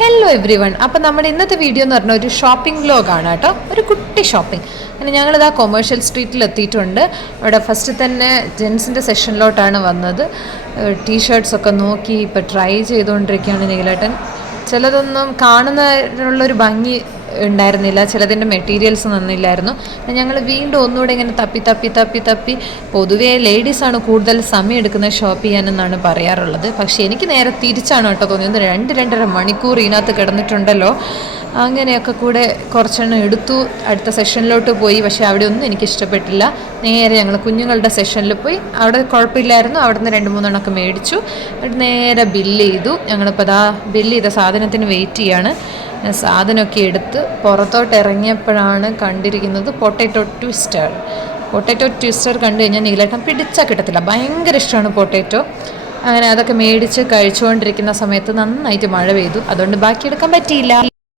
Hello every one. അപ്പോൾ നമ്മുടെ ഇന്നത്തെ വീഡിയോ എന്ന് പറഞ്ഞാൽ ഒരു ഷോപ്പിംഗ് വ്ലോഗാണ് കേട്ടോ. ഒരു കുട്ടി ഷോപ്പിംഗ്. അങ്ങനെ ഞങ്ങളിതാ കൊമേഴ്ഷ്യൽ സ്ട്രീറ്റിൽ എത്തിയിട്ടുണ്ട്. അവിടെ ഫസ്റ്റ് തന്നെ ജെൻസിൻ്റെ സെഷനിലോട്ടാണ് വന്നത്. ടീഷർട്ട്സൊക്കെ നോക്കി ഇപ്പോൾ ട്രൈ ചെയ്തുകൊണ്ടിരിക്കുകയാണ് നീലേട്ടൻ. ചിലതൊന്നും കാണുന്നതിനുള്ളൊരു ഭംഗി ഉണ്ടായിരുന്നില്ല, ചിലതിൻ്റെ മെറ്റീരിയൽസ് നന്നില്ലായിരുന്നു. ഞങ്ങൾ വീണ്ടും ഒന്നുകൂടെ ഇങ്ങനെ തപ്പി പൊതുവേ ലേഡീസാണ് കൂടുതൽ സമയം എടുക്കുന്നത് ഷോപ്പ് ചെയ്യാനെന്നാണ് പറയാറുള്ളത്. പക്ഷേ എനിക്ക് നേരെ തിരിച്ചാണ് കേട്ടോ തോന്നിയത്. 2-2.5 മണിക്കൂർ ഇതിനകത്ത് കിടന്നിട്ടുണ്ടല്ലോ. അങ്ങനെയൊക്കെ കൂടെ കുറച്ചെണ്ണം എടുത്തു. അടുത്ത സെഷനിലോട്ട് പോയി. പക്ഷേ അവിടെ ഒന്നും എനിക്ക് ഇഷ്ടപ്പെട്ടില്ല. നേരെ ഞങ്ങൾ കുഞ്ഞുങ്ങളുടെ സെഷനിൽ പോയി. അവിടെ കുഴപ്പമില്ലായിരുന്നു. അവിടെ നിന്ന് 2-3 എണ്ണമൊക്കെ മേടിച്ചു. എന്നിട്ട് നേരെ ബില്ല് ചെയ്തു. ഞങ്ങളിപ്പോൾ അതാ ബില്ല് ചെയ്ത സാധനത്തിന് വെയിറ്റ് ചെയ്യാണ്. സാധനമൊക്കെ എടുത്ത് പുറത്തോട്ട് ഇറങ്ങിയപ്പോഴാണ് കണ്ടിരിക്കുന്നത് പൊട്ടാറ്റോ ട്വിസ്റ്റർ കണ്ടു കഴിഞ്ഞാൽ നീലേട്ടൻ പിടിച്ചാൽ കിട്ടത്തില്ല. ഭയങ്കര ഇഷ്ടമാണ് പൊട്ടാറ്റോ. അങ്ങനെ അതൊക്കെ മേടിച്ച് കഴിച്ചുകൊണ്ടിരിക്കുന്ന സമയത്ത് നന്നായിട്ട് മഴ പെയ്തു. അതുകൊണ്ട് ബാക്കി എടുക്കാൻ പറ്റിയില്ല.